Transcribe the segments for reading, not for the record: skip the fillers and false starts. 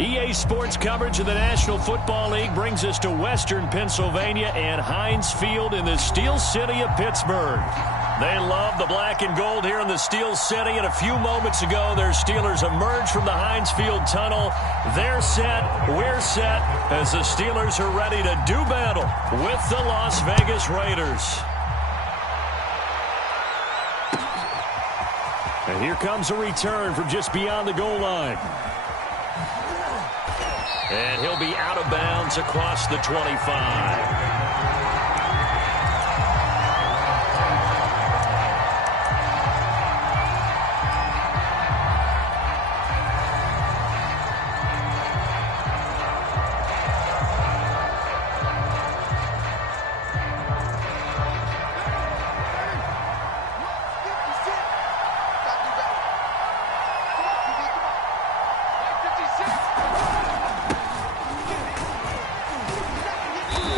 EA Sports coverage of the National Football League brings us to Western Pennsylvania and Heinz Field in the Steel City of Pittsburgh. They love the black and gold here in the Steel City, and a few moments ago, their Steelers emerged from the Heinz Field tunnel. They're set, we're set, as the Steelers are ready to do battle with the Las Vegas Raiders. And here comes a return from just beyond the goal line. And he'll be out of bounds across the 25.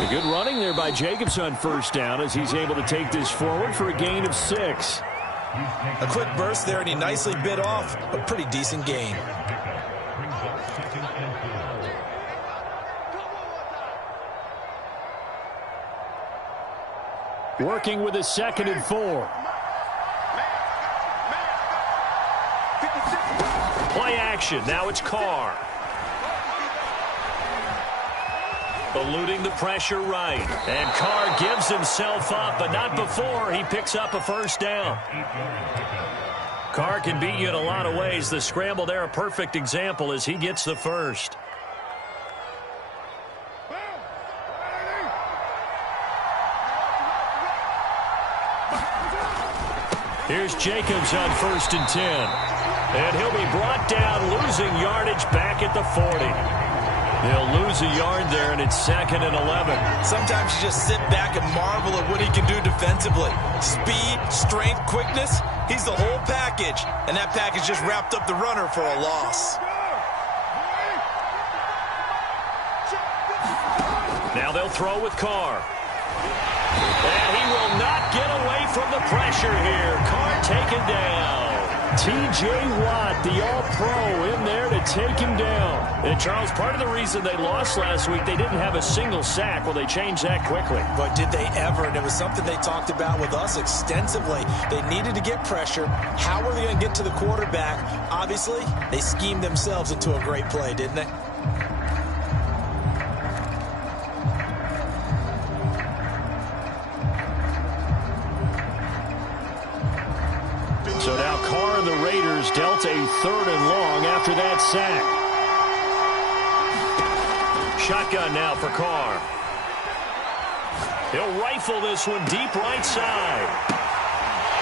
Good running there by Jacobs on first down as he's able to take this forward for a gain of 6. A quick burst there, and he nicely bit off a pretty decent gain. Working with a 2nd and 4. Play action. Now it's Carr. Eluding the pressure right. And Carr gives himself up, but not before he picks up a first down. Carr can beat you in a lot of ways. The scramble there, a perfect example as he gets the first. Here's Jacobs on 1st and 10. And he'll be brought down, losing yardage back at the 40. They'll lose a yard there, and it's 2nd and 11. Sometimes you just sit back and marvel at what he can do defensively. Speed, strength, quickness, he's the whole package. And that package just wrapped up the runner for a loss. Now they'll throw with Carr. And he will not get away from the pressure here. Carr taken down. T.J. Watt, the All-Pro, in there to take him down. And, Charles, part of the reason they lost last week, they didn't have a single sack. Well, they changed that quickly. But did they ever? And it was something they talked about with us extensively. They needed to get pressure. How were they going to get to the quarterback? Obviously, they schemed themselves into a great play, didn't they? So now Carr and the Raiders dealt a 3rd and long after that sack. Shotgun now for Carr. He'll rifle this one deep right side.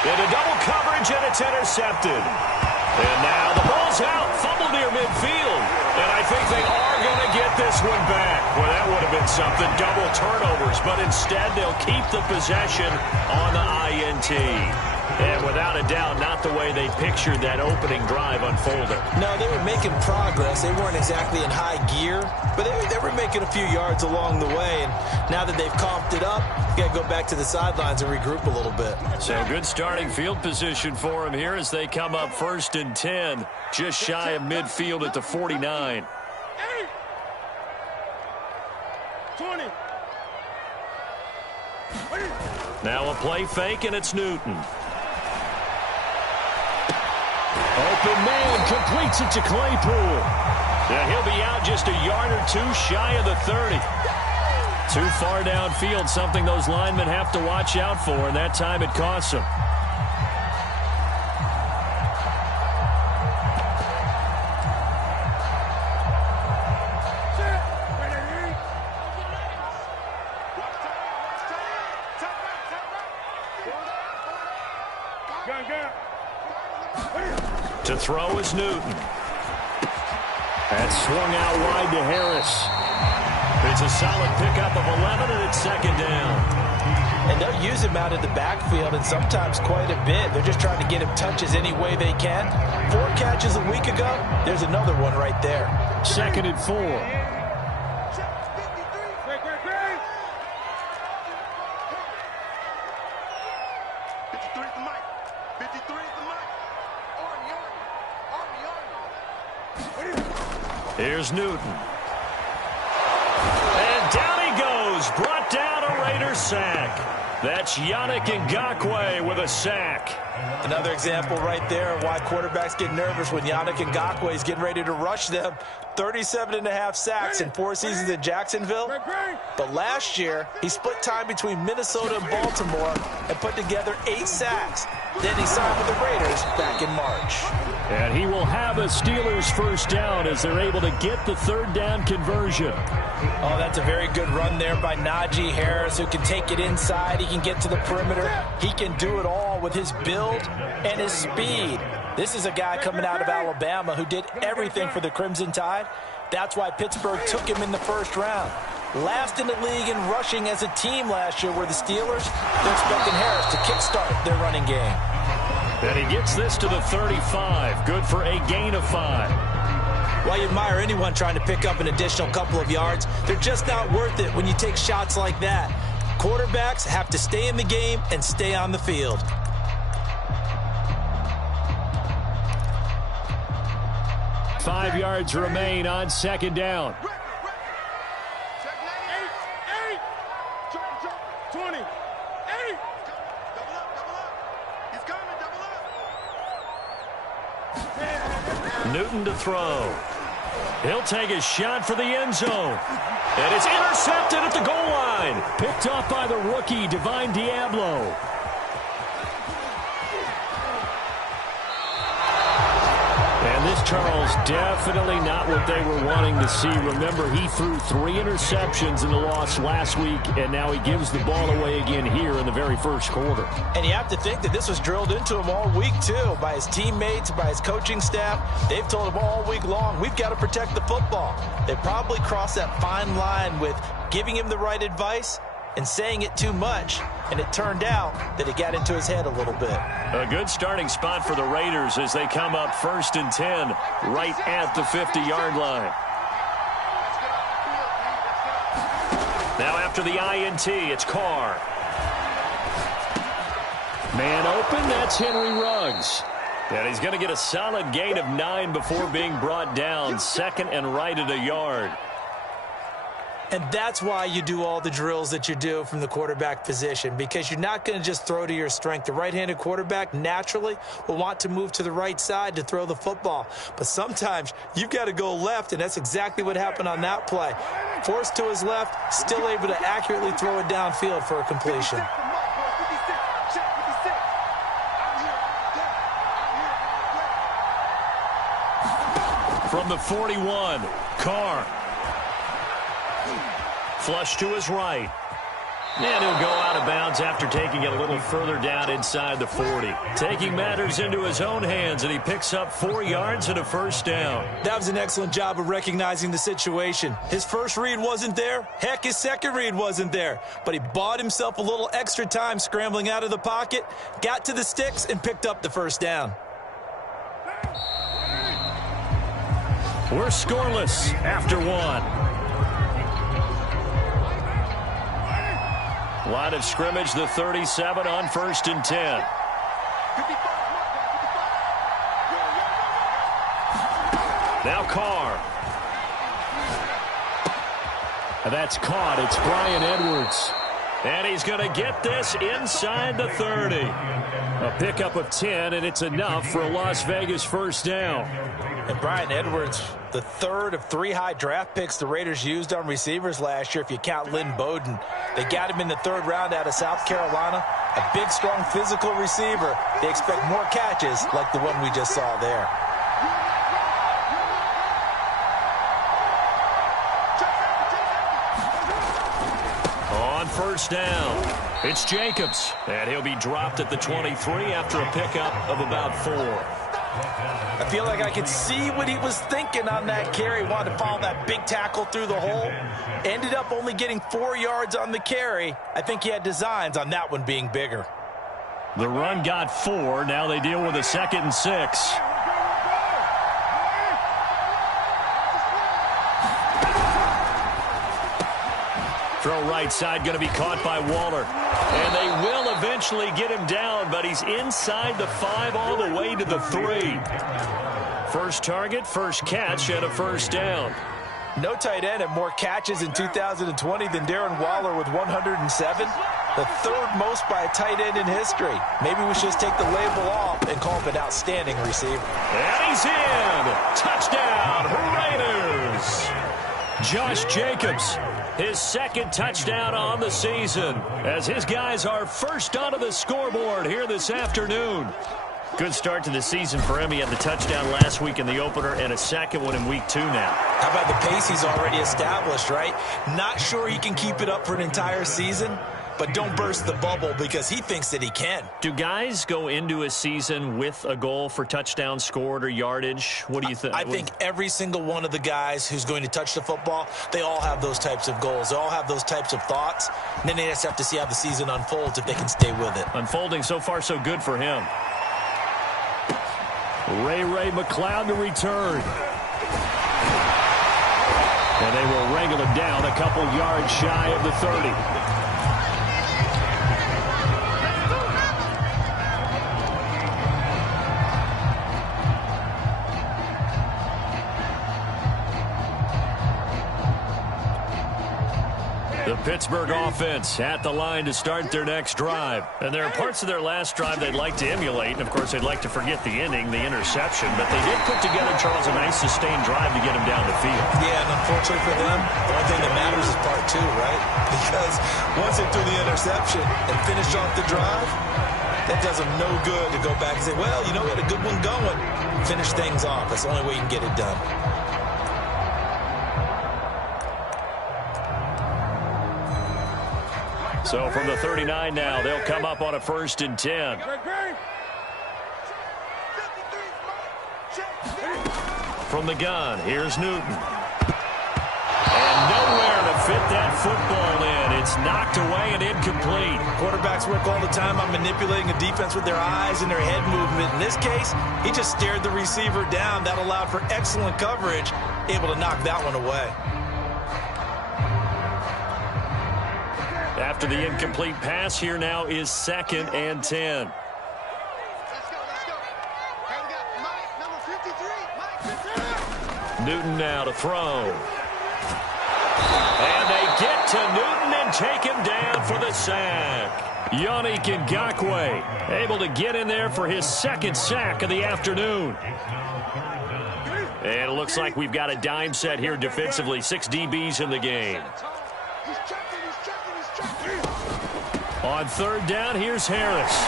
Into double coverage, and it's intercepted. And now the ball's out. Fumble near midfield. And I think they are going to get this one back. Well, that would have been something. Double turnovers. But instead, they'll keep the possession on the INT. And without a doubt, not the way they pictured that opening drive unfolding. No, they were making progress. They weren't exactly in high gear, but they were making a few yards along the way. And now that they've comped it up, you got to go back to the sidelines and regroup a little bit. So good starting field position for them here as they come up 1st and 10, just shy of midfield at the 49. 20. Now a play fake, and it's Newton. Open man, completes it to Claypool. And he'll be out just a yard or 2 shy of the 30. Too far downfield, something those linemen have to watch out for, and that time it costs them. To throw is Newton. That's swung out wide to Harris. It's a solid pickup of 11, and it's 2nd down. And they'll use him out in the backfield, and sometimes quite a bit. They're just trying to get him touches any way they can. 4 catches a week ago. There's another one right there. 2nd and 4. Here's Newton. And down he goes. Brought down a Raider sack. That's Yannick Ngakoue with a sack. Another example right there of why quarterbacks get nervous when Yannick Ngakoue is getting ready to rush them. 37.5 sacks in 4 seasons in Jacksonville. But last year, he split time between Minnesota and Baltimore and put together 8 sacks. Then he signed with the Raiders back in March. And he will have a Steelers first down as they're able to get the third down conversion. Oh, that's a very good run there by Najee Harris, who can take it inside. He can get to the perimeter. He can do it all with his build and his speed. This is a guy coming out of Alabama who did everything for the Crimson Tide. That's why Pittsburgh took him in the first round. Last in the league in rushing as a team last year were the Steelers. They're expecting Harris to kickstart their running game. And he gets this to the 35. Good for a gain of 5. While you admire anyone trying to pick up an additional couple of yards, they're just not worth it when you take shots like that. Quarterbacks have to stay in the game and stay on the field. Five yards remain on second down. 20. Newton to throw. He'll take a shot for the end zone. And it's intercepted at the goal line. Picked up by the rookie, Divine Diablo. And this, Charles, definitely not what they were wanting to see. Remember, he threw 3 interceptions in the loss last week, and now he gives the ball away again here in the very first quarter. And you have to think that this was drilled into him all week, too, by his teammates, by his coaching staff. They've told him all week long, we've got to protect the football. They probably crossed that fine line with giving him the right advice and saying it too much, and it turned out that it got into his head a little bit. A good starting spot for the Raiders as they come up 1st and 10 right at the 50-yard line. Now after the INT, it's Carr. Man open, that's Henry Ruggs. And he's going to get a solid gain of 9 before being brought down. 2nd and right at a yard. And that's why you do all the drills that you do from the quarterback position, because you're not going to just throw to your strength. The right-handed quarterback naturally will want to move to the right side to throw the football. But sometimes you've got to go left, and that's exactly what happened on that play. Forced to his left, still able to accurately throw it downfield for a completion. From the 41, Carr. Flush to his right. And he'll go out of bounds after taking it a little further down inside the 40. Taking matters into his own hands, and he picks up 4 yards and a first down. That was an excellent job of recognizing the situation. His first read wasn't there. Heck, his second read wasn't there. But he bought himself a little extra time scrambling out of the pocket, got to the sticks, and picked up the first down. We're scoreless after 1. Line of scrimmage, the 37 on 1st and 10. Now Carr. That's caught. It's Bryan Edwards. And he's going to get this inside the 30. A pickup of 10, and it's enough for a Las Vegas first down. And Bryan Edwards, the 3rd of 3 high draft picks the Raiders used on receivers last year, if you count Lynn Bowden. They got him in the 3rd round out of South Carolina. A big, strong, physical receiver. They expect more catches like the one we just saw there. On first down, it's Jacobs. And he'll be dropped at the 23 after a pickup of about 4. I feel like I could see what he was thinking on that carry. Wanted to follow that big tackle through the hole. Ended up only getting 4 yards on the carry. I think he had designs on that one being bigger. The run got 4. Now they deal with a 2nd and 6. Throw right side, going to be caught by Waller. And they will eventually get him down, but he's inside the 5 all the way to the 3. First target, first catch, and a first down. No tight end had more catches in 2020 than Darren Waller with 107. The third most by a tight end in history. Maybe we should just take the label off and call him an outstanding receiver. And he's in. Touchdown, Raiders. Josh Jacobs, his second touchdown on the season, as his guys are first onto the scoreboard here this afternoon. Good start to the season for him. He had the touchdown last week in the opener and a second one in week 2 now. How about the pace he's already established, right? Not sure he can keep it up for an entire season, but don't burst the bubble because he thinks that he can. Do guys go into a season with a goal for touchdowns scored or yardage? What do you think? I think every single one of the guys who's going to touch the football, they all have those types of goals. They all have those types of thoughts. And then they just have to see how the season unfolds if they can stay with it. Unfolding so far so good for him. Ray McCloud to return. And they will wrangle him down a couple yards shy of the 30. The Pittsburgh offense at the line to start their next drive. And there are parts of their last drive they'd like to emulate. And, of course, they'd like to forget the ending, the interception. But they did put together, Charles, a nice sustained drive to get him down the field. Yeah, and unfortunately for them, the only thing that matters is part 2, right? Because once they threw the interception and finished off the drive, that does them no good to go back and say, well, you know, we had a good one going. Finish things off. That's the only way you can get it done. So from the 39 now, they'll come up on a 1st and 10. From the gun, here's Newton. And nowhere to fit that football in. It's knocked away and incomplete. Quarterbacks work all the time on manipulating a defense with their eyes and their head movement. In this case, he just stared the receiver down. That allowed for excellent coverage, able to knock that one away. After the incomplete pass, here now is 2nd and 10. Let's go. Hey, we got Mike, number 53. Mike, Newton now to throw. And they get to Newton and take him down for the sack. Yannick Ngakoue able to get in there for his 2nd sack of the afternoon. And it looks like we've got a dime set here defensively. 6 DBs in the game. He's checking. On 3rd down, here's Harris.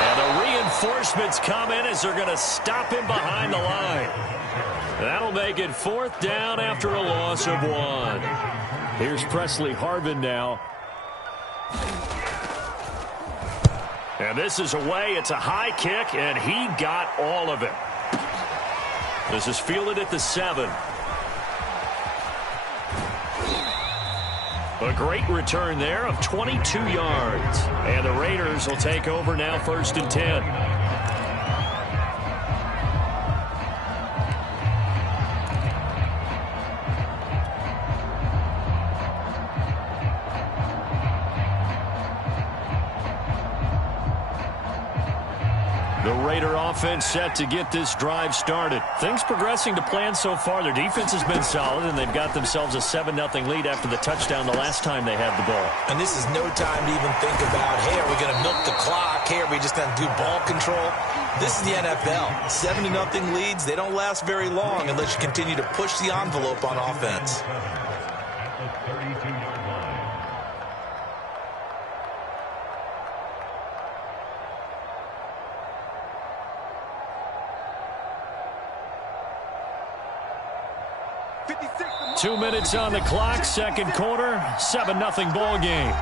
And the reinforcements come in as they're going to stop him behind the line. That'll make it 4th down after a loss of 1. Here's Presley Harvin now. And this is away. It's a high kick, and he got all of it. This is fielded at the 7. A great return there of 22 yards. And the Raiders will take over now 1st and 10. The Raider offense set to get this drive started. Things progressing to plan so far. Their defense has been solid, and they've got themselves a 7-0 lead after the touchdown the last time they had the ball. And this is no time to even think about, hey, are we going to milk the clock? Hey, are we just going to do ball control? This is the NFL. 7-0 leads, they don't last very long unless you continue to push the envelope on offense. 2 minutes on the clock, 2nd quarter, 7-0 ball game.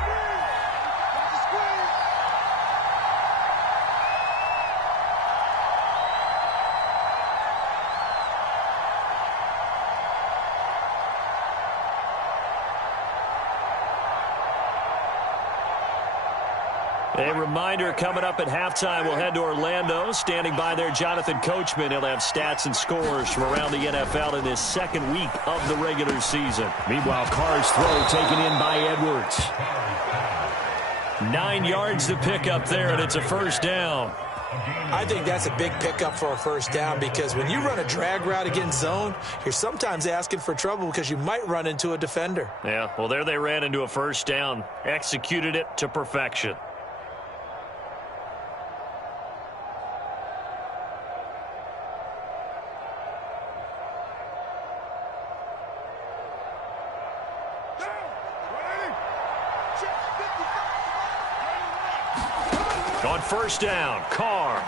A reminder, coming up at halftime, we'll head to Orlando. Standing by there, Jonathan Coachman. He'll have stats and scores from around the NFL in his 2nd week of the regular season. Meanwhile, Carr's throw taken in by Edwards. 9 yards to pick up there, and it's a 1st down. I think that's a big pickup for a first down because when you run a drag route against zone, you're sometimes asking for trouble because you might run into a defender. Yeah, well, there they ran into a first down, executed it to perfection. On first down, Carr.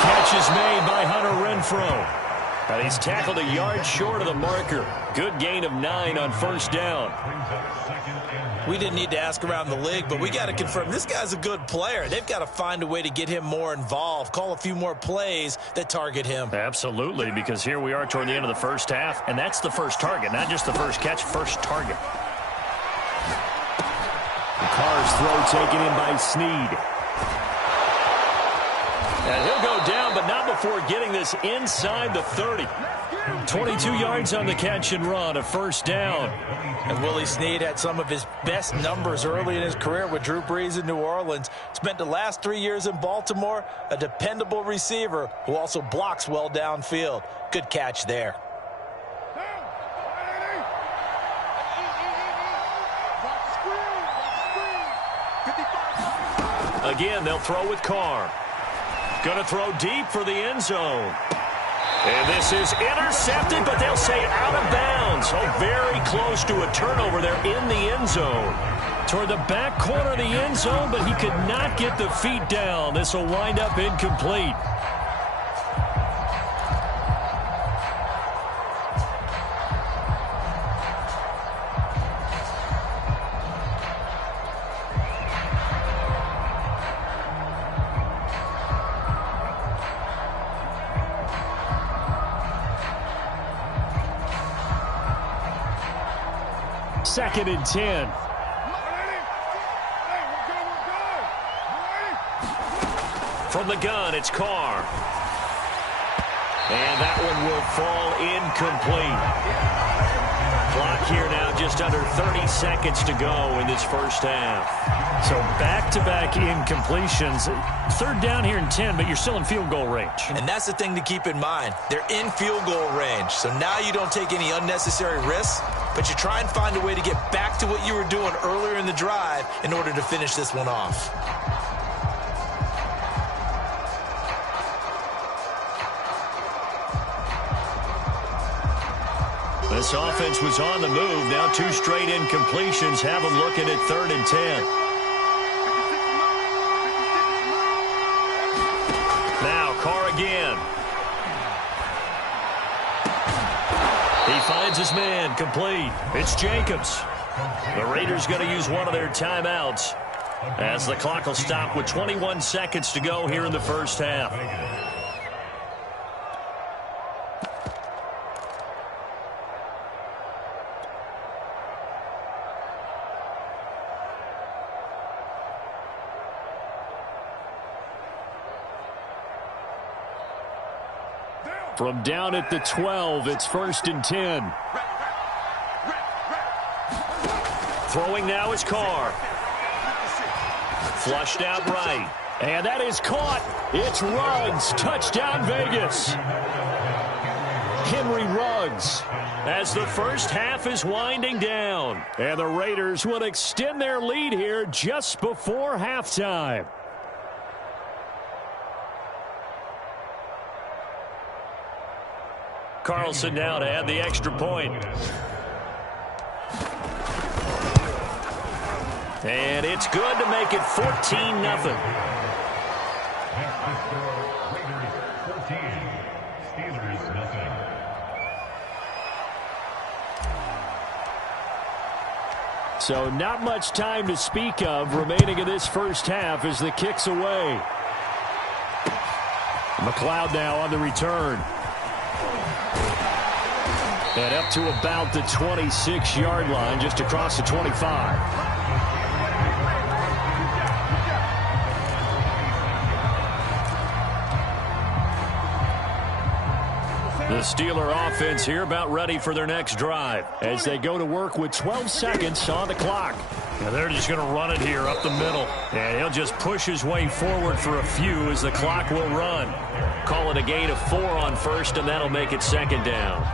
Catch is made by Hunter Renfrow. And he's tackled a yard short of the marker. Good gain of 9 on first down. We didn't need to ask around the league, but we got to confirm this guy's a good player. They've got to find a way to get him more involved, call a few more plays that target him. Absolutely, because here we are toward the end of the first half, and that's the first target, not just the first catch, first target. Carr's throw taken in by Snead. And he'll go down, but not before getting this inside the 30. 22 yards on the catch and run, a first down. And Willie Snead had some of his best numbers early in his career with Drew Brees in New Orleans. Spent the last 3 years in Baltimore, a dependable receiver who also blocks well downfield. Good catch there. Again, they'll throw with Carr. Going to throw deep for the end zone. And this is intercepted, but they'll say out of bounds. Oh, very close to a turnover there in the end zone. Toward the back corner of the end zone, but he could not get the feet down. This will wind up incomplete. Second and 10. From the gun, it's Carr. And that one will fall incomplete. Clock here now just under 30 seconds to go in this first half. So back-to-back incompletions. Third down here in 10, but you're still in field goal range. And that's the thing to keep in mind. They're in field goal range. So now you don't take any unnecessary risks, but you try and find a way to get back to what you were doing earlier in the drive in order to finish this one off. This offense was on the move. Now 2 straight incompletions have them looking at 3rd and 10. Now Carr again. He finds his man, complete. It's Jacobs. The Raiders going to use one of their timeouts as the clock will stop with 21 seconds to go here in the first half. From down at the 12, it's 1st and 10. Throwing now is Carr. Flushed out right. And that is caught. It's Ruggs. Touchdown Vegas. Henry Ruggs. As the first half is winding down. And the Raiders will extend their lead here just before halftime. Carlson now to add the extra point. And it's good to make it 14-0. So not much time to speak of remaining in this first half as the kick's away. McLeod now on the return. And up to about the 26-yard line, just across the 25. The Steeler offense here about ready for their next drive as they go to work with 12 seconds on the clock. And they're just going to run it here up the middle. And he'll just push his way forward for a few as the clock will run. Call it a gain of 4 on first, and that'll make it second down.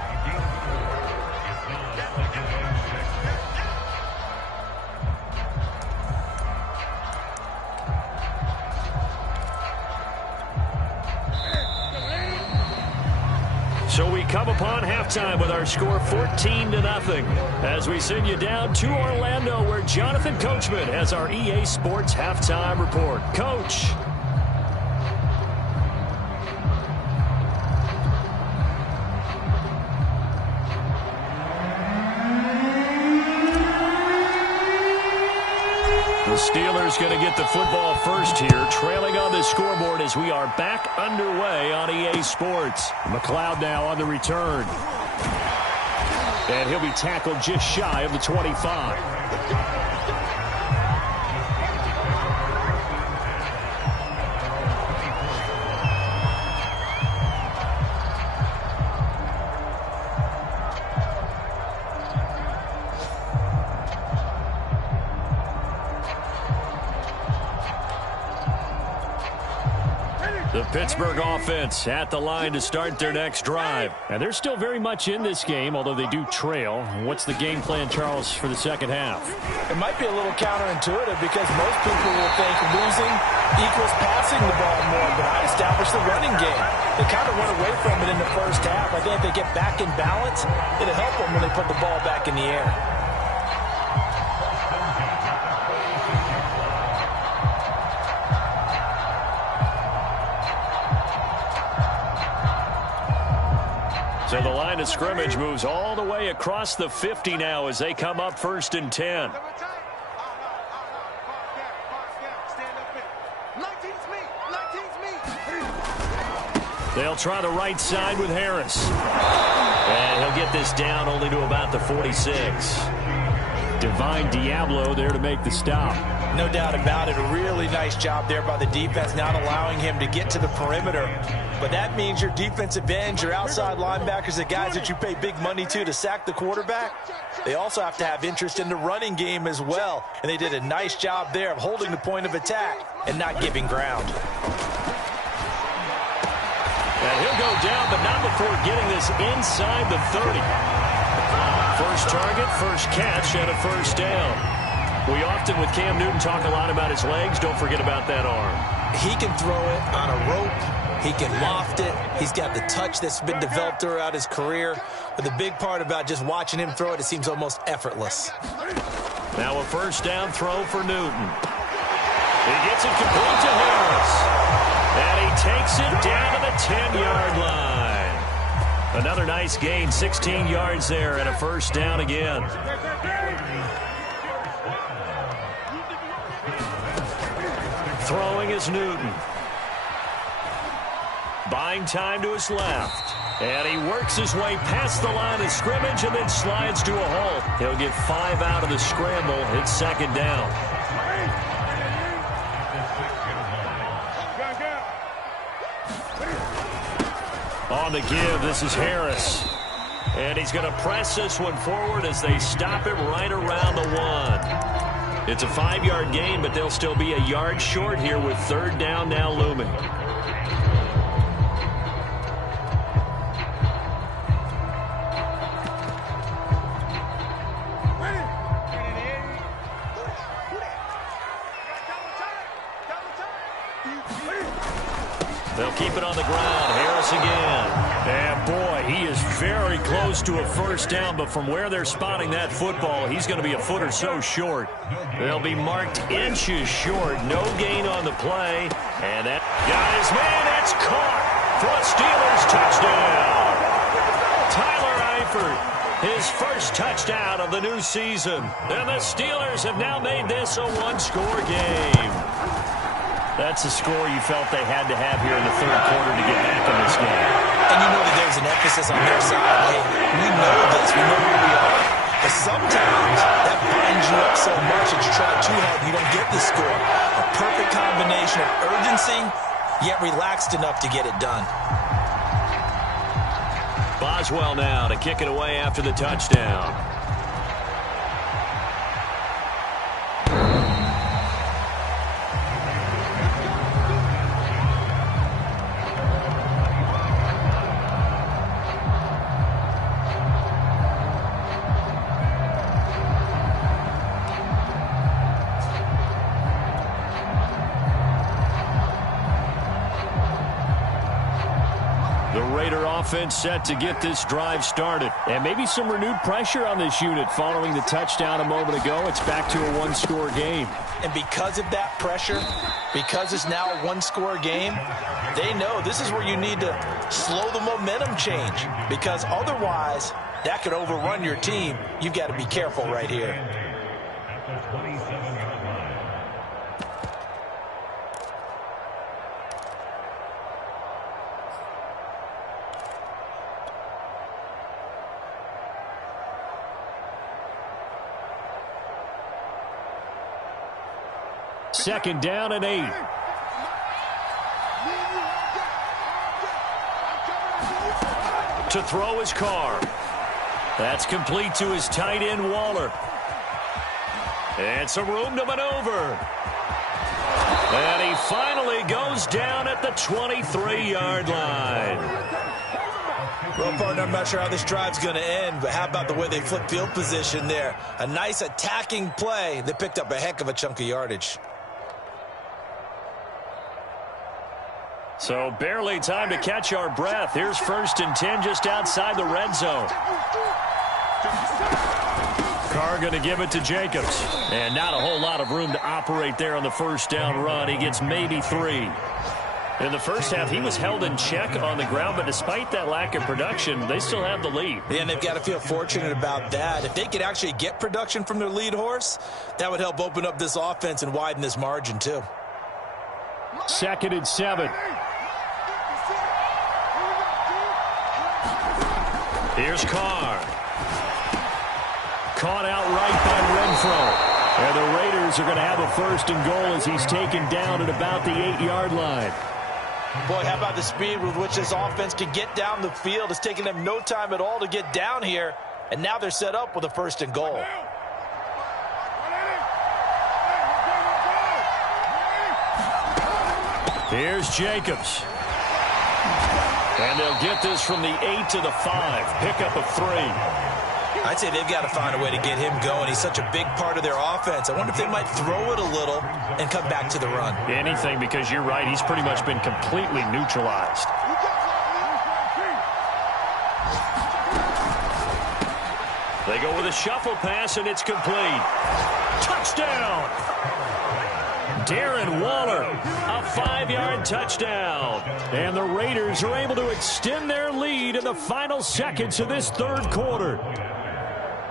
So we come upon halftime with our score 14-0 as we send you down to Orlando where Jonathan Coachman has our EA Sports halftime report. Coach. The Steelers going to get the football first here, trailing on the scoreboard as we are back underway on EA Sports. McLeod now on the return. And he'll be tackled just shy of the 25. The Pittsburgh offense at the line to start their next drive. And they're still very much in this game, although they do trail. What's the game plan, Charles, for the second half? It might be a little counterintuitive because most people will think losing equals passing the ball more, but I established the running game. They kind of went away from it in the first half. I think if they get back in balance, it'll help them when they put the ball back in the air. So the line of scrimmage moves all the way across the 50 now as they come up 1st and 10. They'll try the right side with Harris. And he'll get this down only to about the 46. Divine Diablo there to make the stop. No doubt about it. A really nice job there by the defense, not allowing him to get to the perimeter. But that means your defensive ends, your outside linebackers, the guys that you pay big money to sack the quarterback, they also have to have interest in the running game as well. And they did a nice job there of holding the point of attack and not giving ground. And he'll go down, but not before getting this inside the 30. First target, first catch, and a first down. We often, with Cam Newton, talk a lot about his legs. Don't forget about that arm. He can throw it on a rope. He can loft it. He's got the touch that's been developed throughout his career. But the big part about just watching him throw it, it seems almost effortless. Now a first down throw for Newton. He gets it complete to Harris. And he takes it down to the 10-yard line. Another nice gain, 16 yards there, and a first down again. Throwing is Newton. Buying time to his left. And he works his way past the line of scrimmage and then slides to a halt. He'll get 5 out of the scramble. It's second down. On the give, this is Harris. And he's going to press this one forward as they stop him right around the 1. It's a 5-yard gain, but they'll still be a yard short here with third down now looming. They'll keep it on the ground. Harris again. And boy, he is very close to a first down, but from where they're spotting that football, he's going to be a foot or so short. They'll be marked inches short. No gain on the play. And that got his man. That's caught for a Steelers touchdown. Tyler Eifert, his first touchdown of the new season. And the Steelers have now made this a one-score game. That's a score you felt they had to have here in the third quarter to get back in this game. And you know that there's an emphasis on their side. Hey, we know this. We know where we are. But sometimes that binds you up so much that you try too hard and you don't get the score. A perfect combination of urgency, yet relaxed enough to get it done. Boswell now to kick it away after the touchdown. Offense set to get this drive started. And maybe some renewed pressure on this unit following the touchdown a moment ago. It's back to a one-score game. And because of that pressure, because it's now a one-score game, they know this is where you need to slow the momentum change, because otherwise that could overrun your team. You've got to be careful right here. Second down and 8. To throw his Carr. That's complete to his tight end, Waller. And some room to maneuver. And he finally goes down at the 23-yard line. Well, partner, I'm not sure how this drive's going to end, but how about the way they flip field position there? A nice attacking play. They picked up a heck of a chunk of yardage. So barely time to catch our breath. Here's 1st and 10 just outside the red zone. Carr going to give it to Jacobs. And not a whole lot of room to operate there on the first down run. He gets maybe 3. In the first half, he was held in check on the ground, but despite that lack of production, they still have the lead. Yeah, and they've got to feel fortunate about that. If they could actually get production from their lead horse, that would help open up this offense and widen this margin too. 2nd and 7. Here's Carr. Caught out right by Renfro. And the Raiders are going to have a 1st and goal as he's taken down at about the 8-yard line. Boy, how about the speed with which this offense can get down the field? It's taken them no time at all to get down here. And now they're set up with a 1st and goal. Here's Jacobs. And they'll get this from the 8 to the 5. Pickup of 3. I'd say they've got to find a way to get him going. He's such a big part of their offense. I wonder if they might throw it a little and come back to the run. Anything, because you're right. He's pretty much been completely neutralized. They go with a shuffle pass, and it's complete. Touchdown! Darren Waller, a 5-yard touchdown. And the Raiders are able to extend their lead in the final seconds of this 3rd quarter.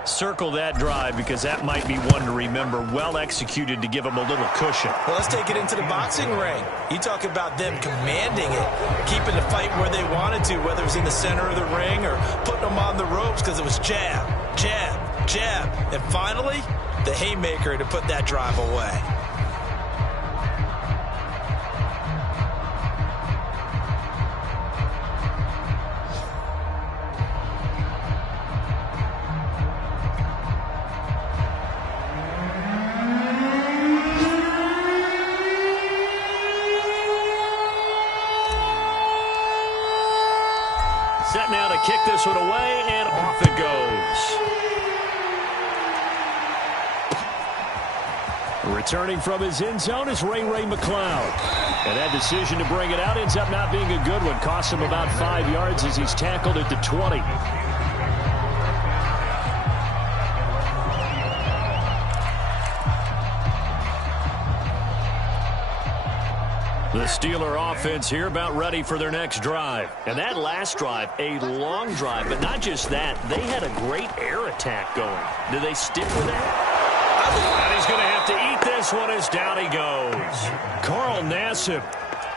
Circle that drive because that might be one to remember. Well executed to give them a little cushion. Well, let's take it into the boxing ring. You talk about them commanding it, keeping the fight where they wanted to, whether it was in the center of the ring or putting them on the ropes because it was jab, jab, jab. And finally, the haymaker to put that drive away. Set now to kick this one away, and off it goes. Returning from his end zone is Ray McCloud. And that decision to bring it out ends up not being a good one. Costs him about 5 yards as he's tackled at the 20. The Steeler offense here about ready for their next drive. And that last drive, a long drive, but not just that. They had a great air attack going. Do they stick with that? And he's going to have to eat this one as down he goes. Carl Nassib,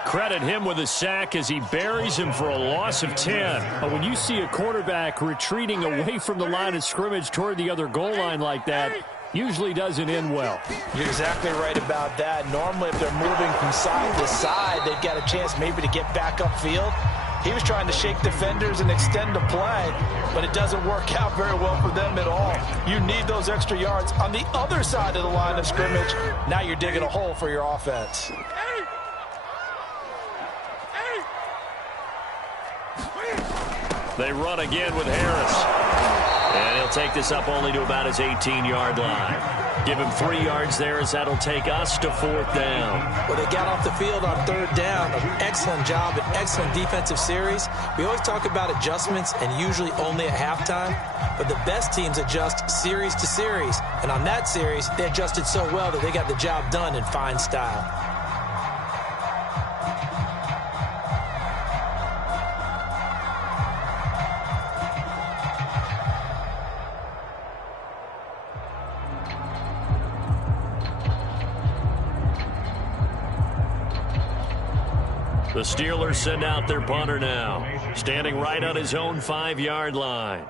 credit him with a sack as he buries him for a loss of 10. When you see a quarterback retreating away from the line of scrimmage toward the other goal line like that, usually doesn't end well. You're exactly right about that. Normally, if they're moving from side to side, they've got a chance maybe to get back upfield. He was trying to shake defenders and extend the play, but it doesn't work out very well for them at all. You need those extra yards on the other side of the line of scrimmage. Now you're digging a hole for your offense. They run again with Harris. And he'll take this up only to about his 18-yard line. Give him 3 yards there as that'll take us to 4th down. Well, they got off the field on 3rd down. An excellent job, an excellent defensive series. We always talk about adjustments and usually only at halftime. But the best teams adjust series to series. And on that series, they adjusted so well that they got the job done in fine style. The Steelers send out their punter now, standing right on his own 5-yard line.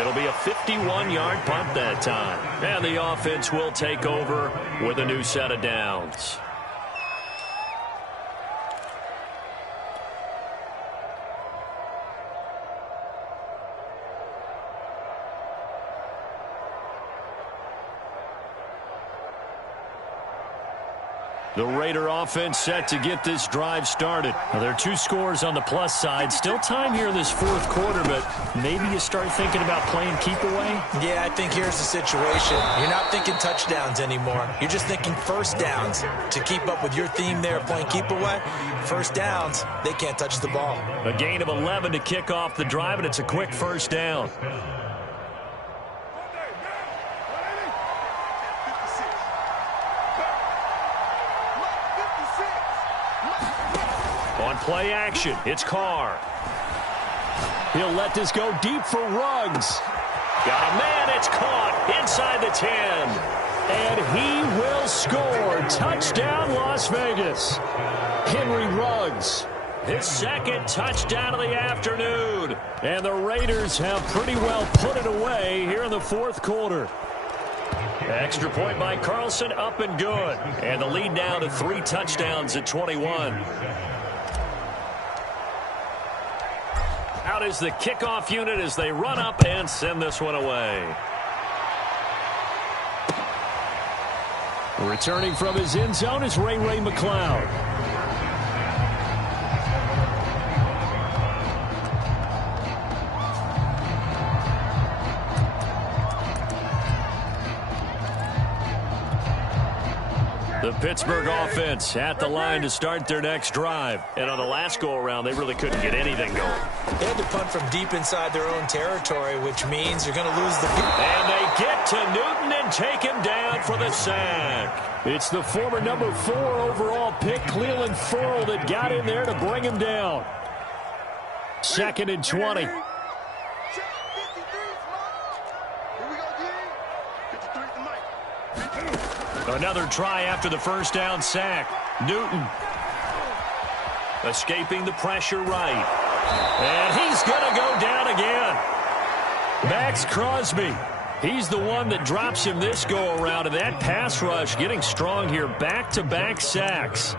It'll be a 51-yard punt that time, and the offense will take over with a new set of downs. The Raider offense set to get this drive started. Now, there are 2 scores on the plus side. Still time here in this 4th quarter, but maybe you start thinking about playing keep away? Yeah, I think here's the situation. You're not thinking touchdowns anymore. You're just thinking first downs. To keep up with your theme there, playing keep away, first downs, they can't touch the ball. A gain of 11 to kick off the drive, and it's a quick first down. On play action, it's Carr. He'll let this go deep for Ruggs. Got a man, it's caught inside the 10. And he will score. Touchdown, Las Vegas. Henry Ruggs. His 2nd touchdown of the afternoon. And the Raiders have pretty well put it away here in the 4th quarter. Extra point by Carlson, up and good. And the lead now to 3 touchdowns at 21. Out is the kickoff unit as they run up and send this one away. Returning from his end zone is Ray McCloud. The Pittsburgh offense at the line to start their next drive. And on the last go-around, they really couldn't get anything going. They had to punt from deep inside their own territory, which means you're going to lose the field. And they get to Newton and take him down for the sack. It's the former number 4 overall pick, Clelin Ferrell, that got in there to bring him down. 2nd and 20. Another try after the first down sack. Newton escaping the pressure right. And he's going to go down again. Max Crosby. He's the one that drops him this go-around, and that pass rush getting strong here. Back-to-back sacks.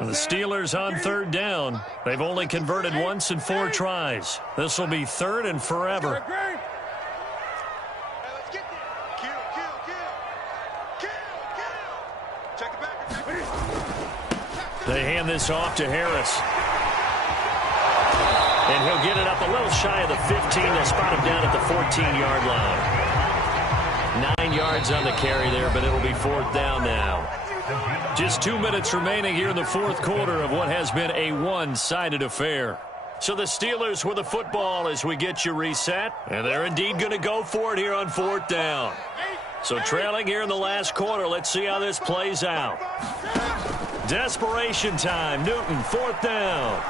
And the Steelers on 3rd down. They've only converted once in 4 tries. This will be 3rd and forever. They hand this off to Harris. And he'll get it up a little shy of the 15. They'll spot him down at the 14-yard line. 9 yards on the carry there, but it'll be 4th down now. Just 2 minutes remaining here in the 4th quarter of what has been a one-sided affair. So the Steelers with the football as we get you reset. And they're indeed going to go for it here on 4th down. So trailing here in the last quarter, let's see how this plays out. Desperation time. Newton, 4th down.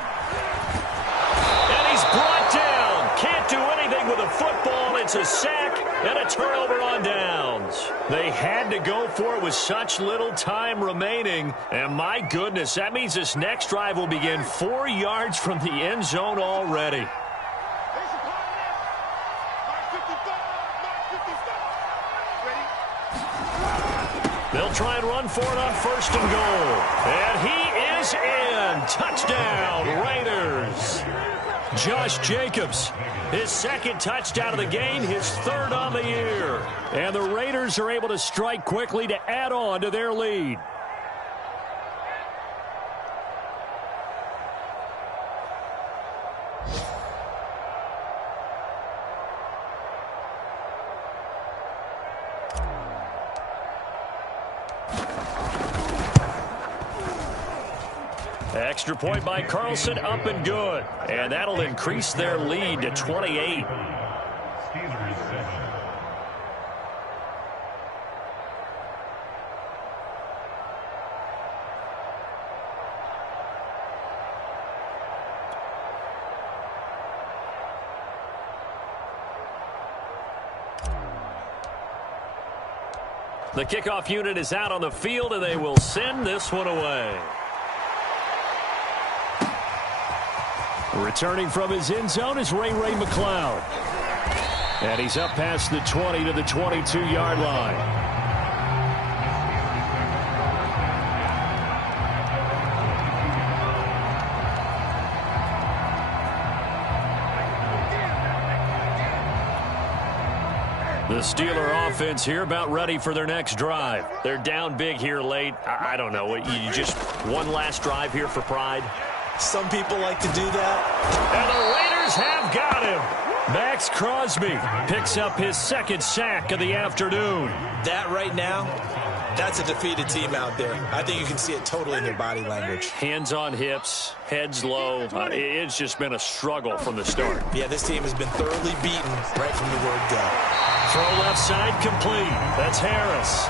And he's brought down. Can't do anything with a football. It's a sack. and a turnover on downs. They had to go for it with such little time remaining. And my goodness, that means this next drive will begin 4 yards from the end zone already. They'll try and run for it on 1st and goal. And he is in. Touchdown, Raiders. Josh Jacobs, his 2nd touchdown of the game, his 3rd on the year. And the Raiders are able to strike quickly to add on to their lead. Extra point by Carlson, up and good. And that'll increase their lead to 28. The kickoff unit is out on the field, and they will send this one away. Returning from his end zone is Ray McCloud. And he's up past the 20 to the 22-yard line. The Steeler offense here about ready for their next drive. They're down big here late. I don't know. You just one last drive here for pride? Some people like to do that. And the Raiders have got him. Max Crosby picks up his 2nd sack of the afternoon. That right now, that's a defeated team out there. I think you can see it totally in their body language. Hands on hips, heads low. It's just been a struggle from the start. Yeah, this team has been thoroughly beaten right from the word go. Throw left side complete. That's Harris.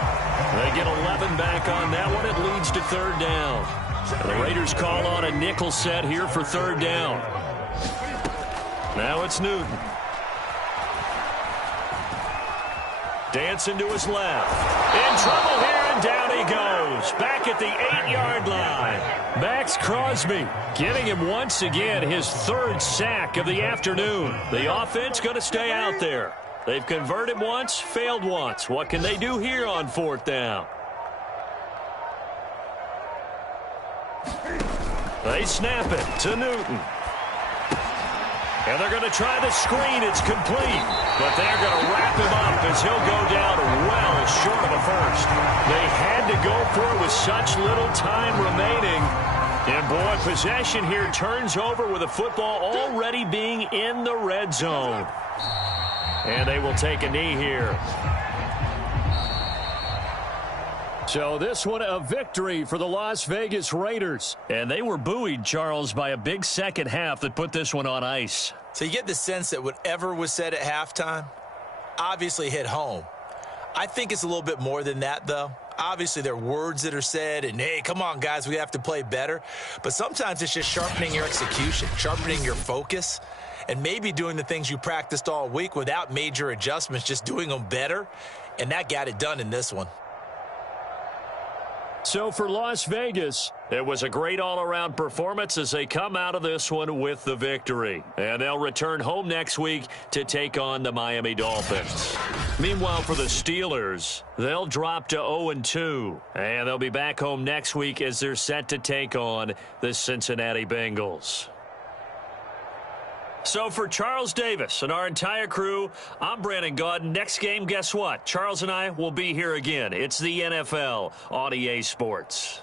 They get 11 back on that one. It leads to 3rd down. And the Raiders call on a nickel set here for 3rd down. Now it's Newton. Dancing to his left. In trouble here, and down he goes. Back at the 8-yard line. Max Crosby getting him once again his 3rd sack of the afternoon. The offense going to stay out there. They've converted once, failed once. What can they do here on 4th down? They snap it to Newton. And they're going to try the screen. It's complete. But they're going to wrap him up as he'll go down well short of a first. They had to go for it with such little time remaining. And, boy, possession here turns over with the football already being in the red zone. And they will take a knee here. So this one a victory for the Las Vegas Raiders. And they were buoyed, Charles, by a big second half that put this one on ice. So you get the sense that whatever was said at halftime obviously hit home. I think it's a little bit more than that, though. Obviously, there are words that are said, and, hey, come on, guys, we have to play better. But sometimes it's just sharpening your execution, sharpening your focus, and maybe doing the things you practiced all week without major adjustments, just doing them better. And that got it done in this one. So for Las Vegas, it was a great all-around performance as they come out of this one with the victory. And they'll return home next week to take on the Miami Dolphins. Meanwhile, for the Steelers, they'll drop to 0-2. And they'll be back home next week as they're set to take on the Cincinnati Bengals. So for Charles Davis and our entire crew, I'm Brandon Gaudin. Next game, guess what? Charles and I will be here again. It's the NFL on EA Sports.